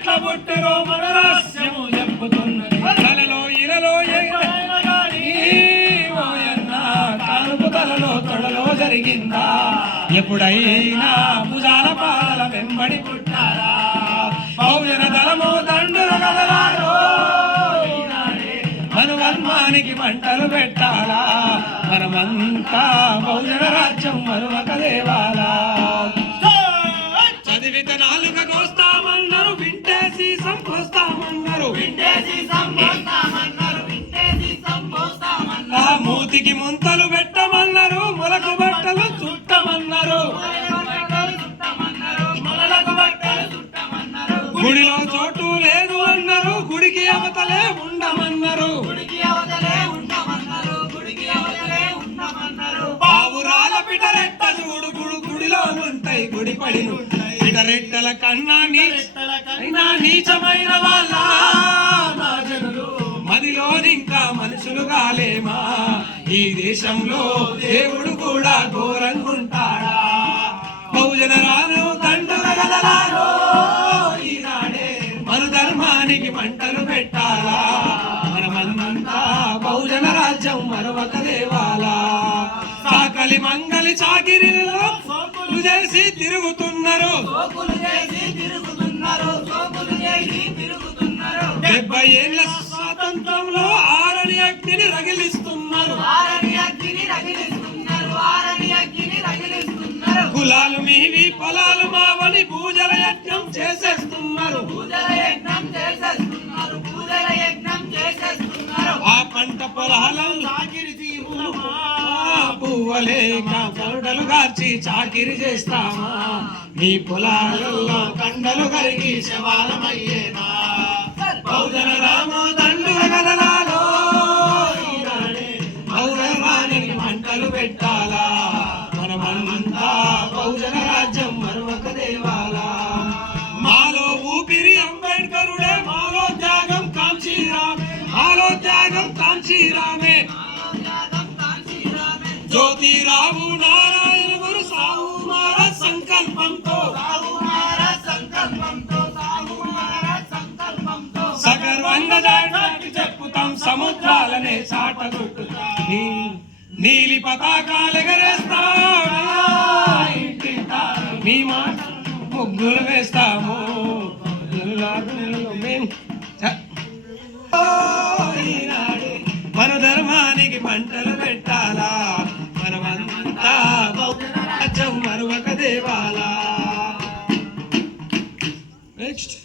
ఎట్లా పుట్టిరో మన రహస్యము చెప్పుతున్నది తలలో ఇరలో కానుపుతలలో తొడలో జరిగిందా ఎప్పుడైనా భుజాల పాల వెంబడి పుట్టారా బహుజన దళము దండుల కదలారో మనువన్మానికి మంటలు పెట్టాలా మనమంతా బహుజన రాజ్యం మరువక దేవాలా చదివిత నాలుకకు వస్తామన్నారు వింటేసి సంపోస్తామన్నారు మూతికి ముంతలు పెట్టమన్నారు మొలకు బట్టలు చుట్టమన్నారు గుడిలో చోటు లేదు అన్నారు గుడికి అవతలే ఉండమన్నారు పావురాల పిటరెట్ట చూడు గుడిలో ఉంటాయి గుడి పడి పిటరెట్టల కన్నా నీచమైన వాళ్ళ మదిలోనింకా మనుషులు కాలేమా ఈ దేశంలో దేవుడు కూడా ఘోరంగుంటాడా బహుజన రాను దండుల గదలారో ఈనాడే మన ధర్మానికి మంటలు పెట్టాలా మనమంతా బహుజన రాజ్యం మరొక దేవాలా సాకలి మంగలి చాకిరిలో చేసి తిరుగుతున్నారు 70 ఏళ్ల స్వాతంత్రంలో ఆరని అగ్నిని రగిలిస్తున్నారు కులాలు మీవి పొలాలు మావని పూజల యజ్ఞం చేసేస్తున్నారు ఆ పంట పొలాలలో పువ్వలేక కండలు గార్చి చాకిరి చేస్తామా మీ పొలాలలో కండలు కరిగి శవాలమయ్యేనా బహుజన రాము దండుల కదలాలో బహుజనానికి మంటలు పెట్టాలా మనమంతా బహుజన రాజ్యం మరొక దేవాలా మాలో ఊపిరి అంబేడ్కరుడే మాలో త్యాగం కాంచీరామే జ్యోతిరావు నారాయణ గురు సాహుమార సంకల్పంతో సగర్వంగా జాయినాకి చెప్పుతాం సముద్రాలనే చాటగొట్టుతాం నీలి పతాకాలు ఎగరేస్తాం మీ మాట ముగ్గులు వేస్తాము మన ధర్మానికి మంటలు పెట్టాలా మనమంతా రాజ్యం మరొక దేవాలా నెక్స్ట్